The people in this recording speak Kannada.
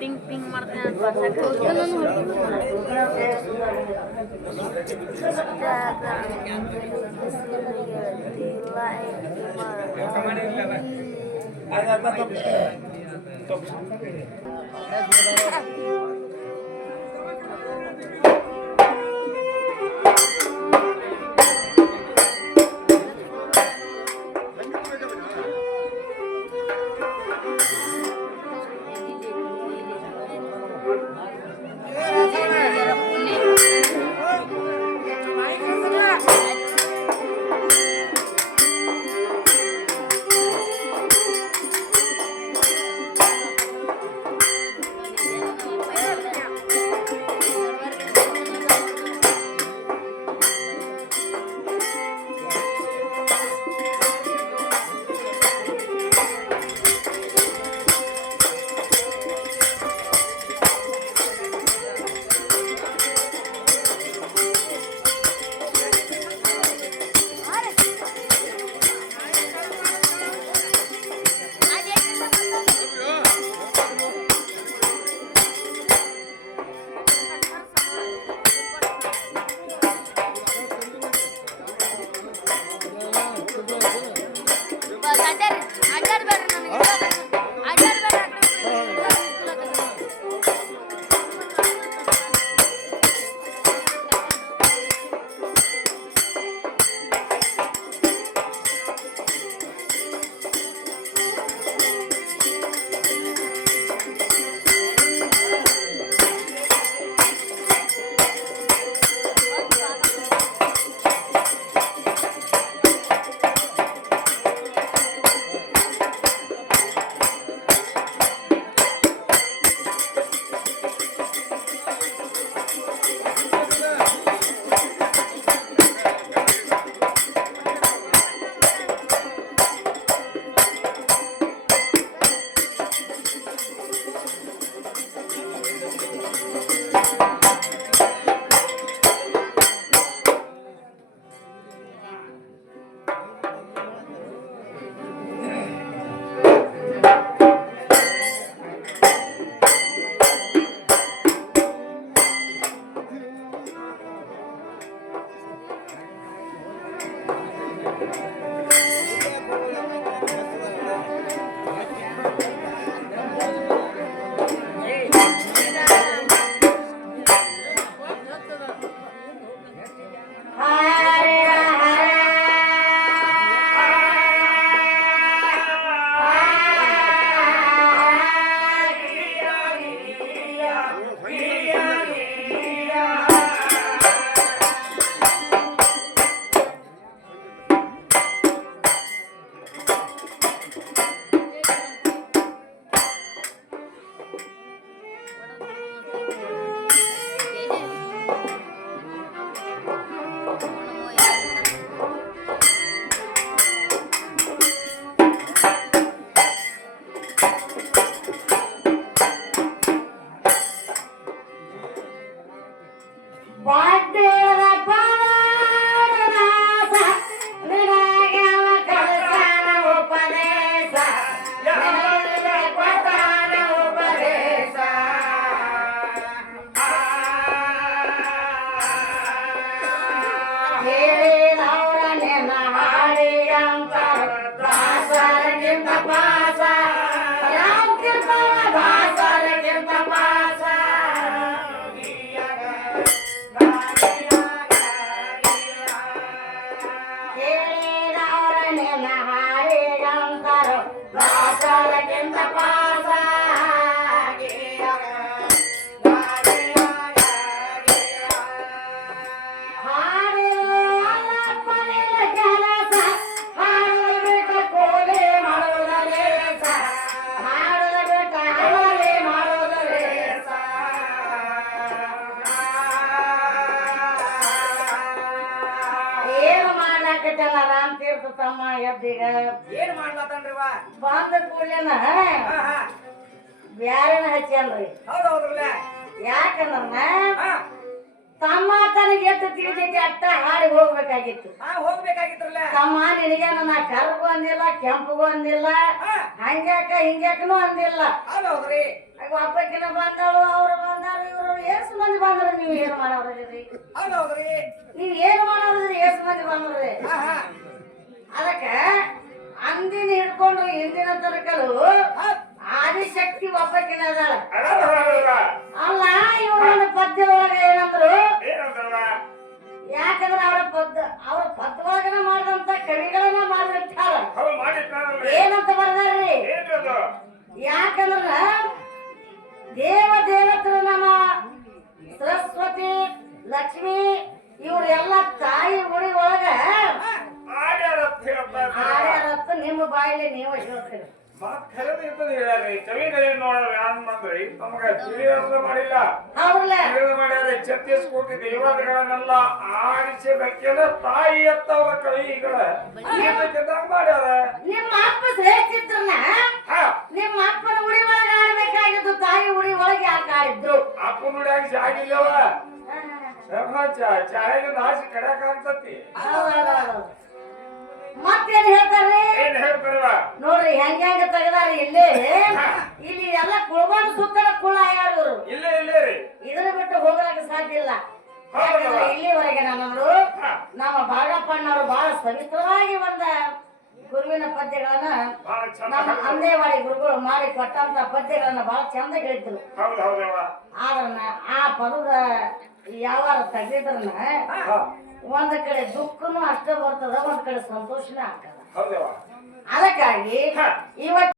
ಟಿಂಗ್ ಟಿಂಗ್ ಮಾಡ್ತೇನೆ ತಮ್ಮ ಎದ್ದೀಗ ಏನ್ ಮಾಡ್ಲತ್ತನ್ರಿವಾ ಬಂದ ಕೂಡ್ಲೇನ ಬ್ಯಾರೆನ ಹಚ್ಚಲ್ರಿ ಹೌದೌದ್ರಲ್ಲ ಯಾಕಂದ್ರ ತಮ್ಮ ತನಗೆ ಎಷ್ಟು ತಿಳಿದೈತಿ ಅಟ್ಟ ಹಾಡಿ ಹೋಗ್ಬೇಕಾಗಿತ್ತು. ಹೋಗ್ಬೇಕಾಗಿತ್ರಲ್ಲ. ತಮ್ಮ ನಿನಗೆ ನನ್ನ ಕರ್ಗೂ ಅಂದಿಲ್ಲ, ಕೆಂಪಗೂ ಅಂದಿಲ್ಲ, ಹಂಗ್ಯಾಕ ಹಿಂಗ್ಯಾಕನು ಅಂದಿಲ್ಲ. ಹೌದ್ರಿ. ಒಬ್ಬಕಿನ ಬಂದಳು, ಅವ್ರು ಬಂದಾರು, ಇವ್ರು ಏಸು ಮಂದಿ ಬಂದ್ರು. ನೀವು ಏನ್ ಮಾಡೋದ್ರಿ? ಹೌದ್ರಿ. ನೀವ್ ಏನ್ ಮಾಡೋದ್ರಿ? ಏಸು ಮಂದಿ ಬಂದ್ರಿ. ಅದಕ್ಕ ಅಂದಿನ ಹಿಡ್ಕೊಂಡು ಹಿಂದಿನ ತನಕಲು ಆದಿಶಕ್ತಿ ಒಬ್ಬಕಿನ ಅದಾಳ. ಅಲ್ಲ ಇವ್ರ ಪದ್ಯದೊಳಗ ಏನಂದ್ರು? ಯಾಕಂದ್ರೆ ಅವ್ರ ಪದ್ಯೊಳಗನ ಮಾಡಿದಂತ ಕವಿಗಳನ್ನ ಮಾಡಿರ್ತಾರ. ಏನಂತ ಬರ್ದಾರ್ರಿ? ಯಾಕಂದ್ರ ದೇವತೆರು ನಮ್ಮ ಸರಸ್ವತಿ, ಲಕ್ಷ್ಮಿ ಇವ್ರೆಲ್ಲ ತಾಯಿ ಉಳಿ ಒಳಗ ಆಡ್ಯಾರತ್ತ. ನಿಮ್ಮ ಬಾಯಿಲೆ ನೀವು ಹೇಳ್ತೀರಿ. ಛತ್ತೀಸ್ ಕೋಟಿ ದೇವತೆಗಳನ್ನೆಲ್ಲ ಆಡಿಸಿ ಬೆಕ್ಕಿನ ತಾಯಿ ಎತ್ತವರ ಕವಿಗಳ ಮಾಡ್ಯಾರ. ನಿಮ್ಮ ಅಪ್ಪ ಶ್ರೇಷ್ಠಿದ್ರನ್ನ ನಿಮ್ಮ ಅಪ್ಪನ ಉಡಿ ಒಳಗೆ ಆಡ್ಬೇಕಾಗಿದ್ದು, ತಾಯಿ ಉಡಿ ಒಳಗೆ ಯಾಕೆ ಆಡಿದ್ರು? ಅಪ್ಪ ನುಡಿಯಾಗಿ ಆಗಿಲ್ಲವ ಚಾಯಾಗಿಂದ ಆಸೆ ಕಡ್ಯಾಕ ಆಗ್ತತಿ. ಮತ್ತೇನ್ ಹೇಳ್ತಾರ್ರಿ? ಏನ್ ಹೇಳ್ತಾರ ನೋಡ್ರಿ ಹೆಂಗ ಹೆಂಗ ತೆಗದಾರ. ಇಲ್ಲಿ ಇಲ್ಲಿ ಎಲ್ಲ ಕುಳ್ಬಾನ ಸುತ್ತಲ ಕುಳ ಆಗ್ಯಾರ ಇವ್ರು. ಇಲ್ಲೇ ಇಲ್ಲೇ ರೀ. ಇದನ್ನ ಬಿಟ್ಟು ಹೋಗಲಕ್ಕ ಸಾಧ್ಯ ಇಲ್ಲ. ಯಾಕಂದ್ರೆ ಇಲ್ಲಿವರೆಗೆ ನಾನು ನಮ್ಮ ಭಾಗಪ್ಪಣ್ಣವರು ಬಹಳ ಸವಿಸ್ತರವಾಗಿ ಒಂದ ಗುರುವಿನ ಪದ್ಯಗಳನ್ನ ನಮ್ಮ ಅಂದೇವಾಡಿ ಗುರುಗಳು ಮಾಡಿ ಕೊಟ್ಟಂತ ಪದ್ಯಗಳನ್ನ ಬಹಳ ಚಂದ ಹೇಳಿದ್ರು. ಆದ್ರ ಆ ಪದದ ಯಾವ ತೆಗೆದ್ರನ್ನ ಒಂದ್ ಕಡೆ ದುಃಖನು ಅಷ್ಟೇ ಬರ್ತದ, ಒಂದ್ ಕಡೆ ಸಂತೋಷನೇ ಆಗ್ತದ. ಅದಕ್ಕಾಗಿ ಇವತ್ತು